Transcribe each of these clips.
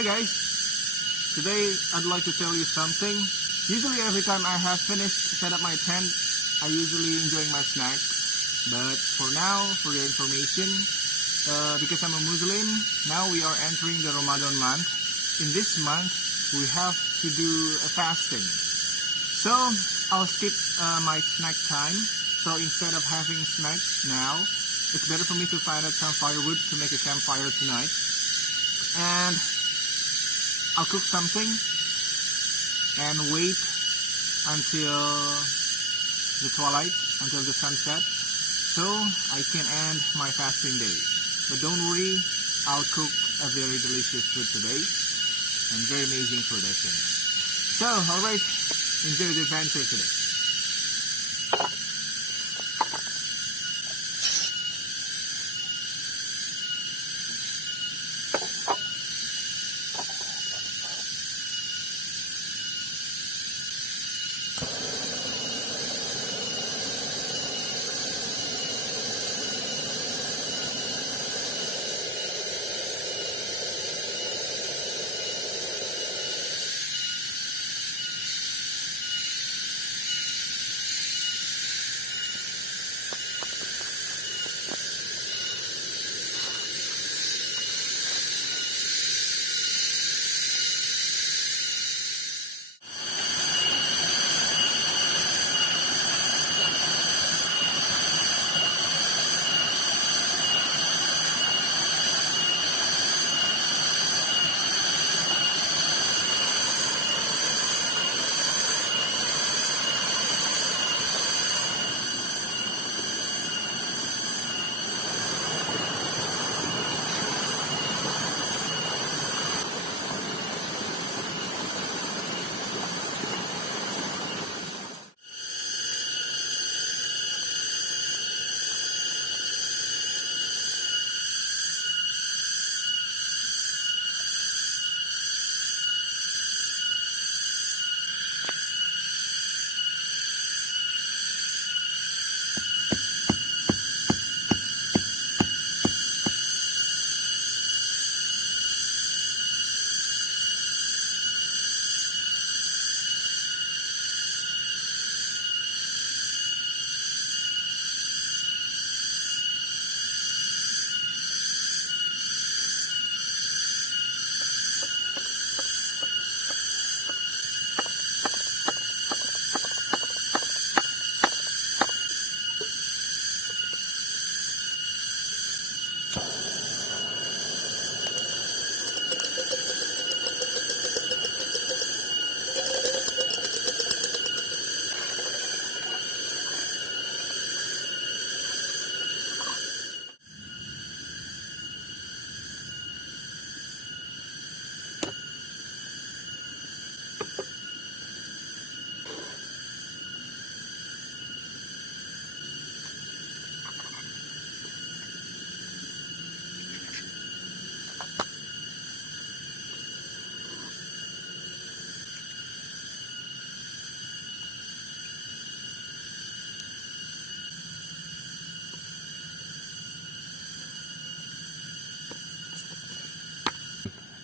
Hi guys, today I'd like to tell you something. Usually every time I have finished set up my tent, I usually enjoying my snacks. But for now, for your information, because I'm a Muslim, now we are entering the Ramadan month. In this month, we have to do a fasting. So I'll skip my snack time. So instead of having snack now, it's better for me to find out some firewood to make a campfire tonight. And I'll cook something and wait until the twilight, until the sunset, so I can end my fasting day. But don't worry, I'll cook a very delicious food today and very amazing food, I think. So, alright, enjoy the adventure today.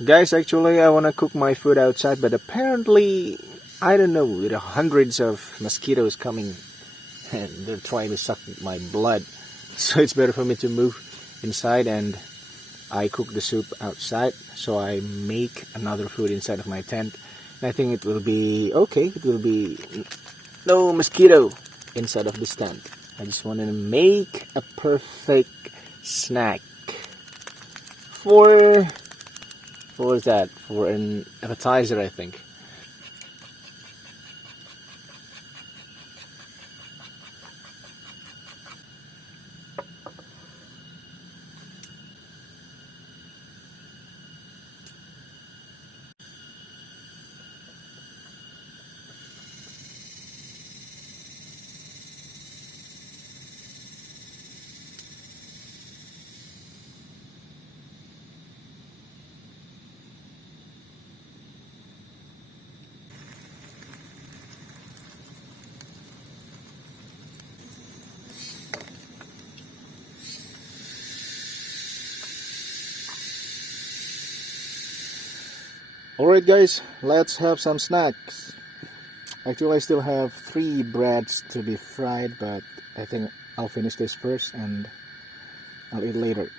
Guys, actually, I want to cook my food outside, but apparently, I don't know, there are hundreds of mosquitoes coming and they're trying to suck my blood. So it's better for me to move inside and I cook the soup outside. So I make another food inside of my tent. And I think it will be okay. It will be no mosquito inside of this tent. I just want to make a perfect snack for what was that? For an appetizer, I think. Alright guys, let's have some snacks. Actually I still have 3 breads to be fried, but I think I'll finish this first and I'll eat later.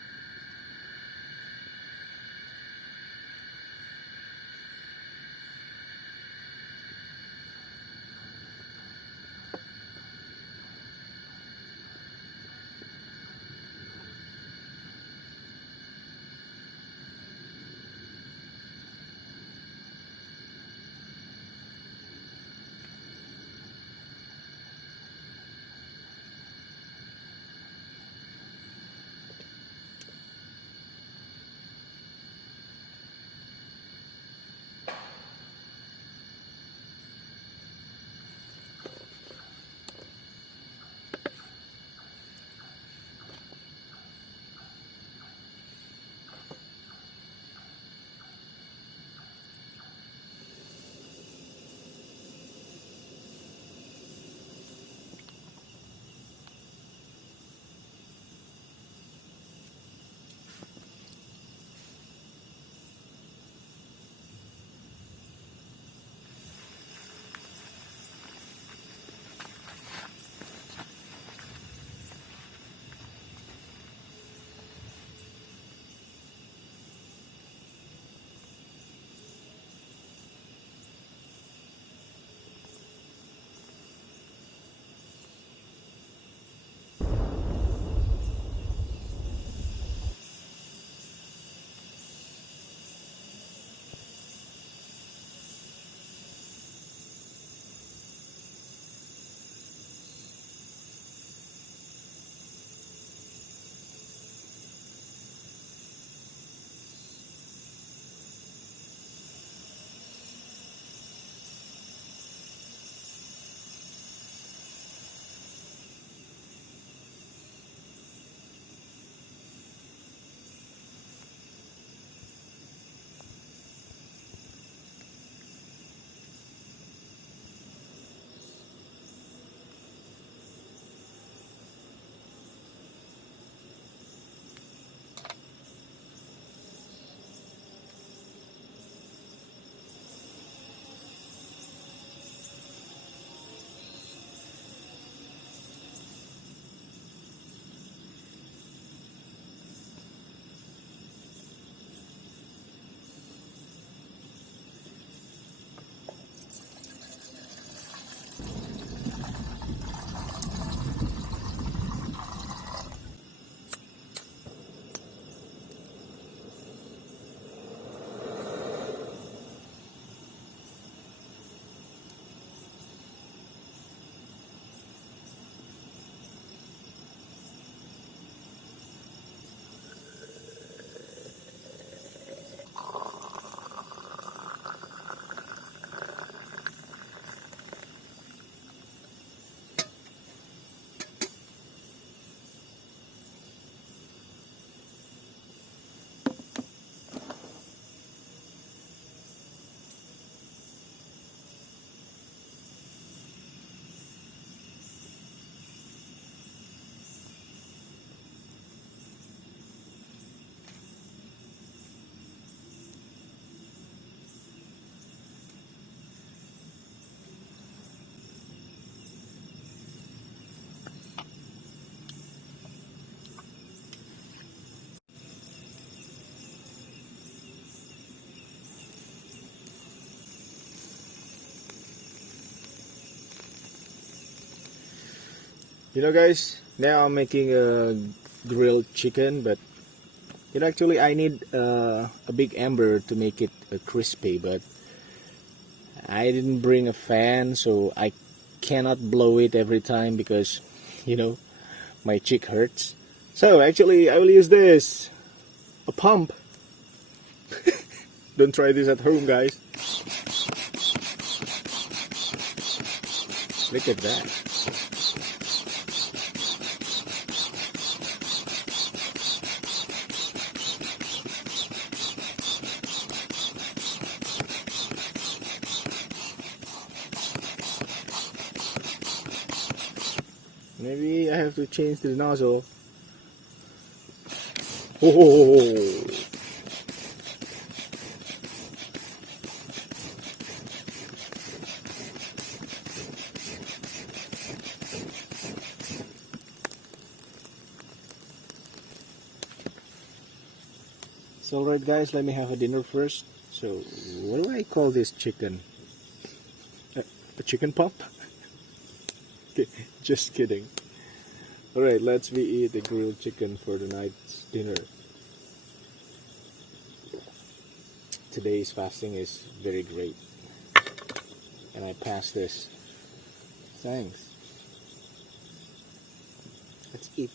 You know, guys, now I'm making a grilled chicken, but actually I need a big ember to make it crispy, but I didn't bring a fan, so I cannot blow it every time because, you know, my cheek hurts. So actually, I will use this, a pump. Don't try this at home, guys. Look at that. Maybe I have to change the nozzle. Oh. So alright guys, let me have a dinner first. So what do I call this chicken? A chicken pump? Okay, just kidding. Alright, let's eat the grilled chicken for the night's dinner. Today's fasting is very great. And I passed this. Thanks. Let's eat.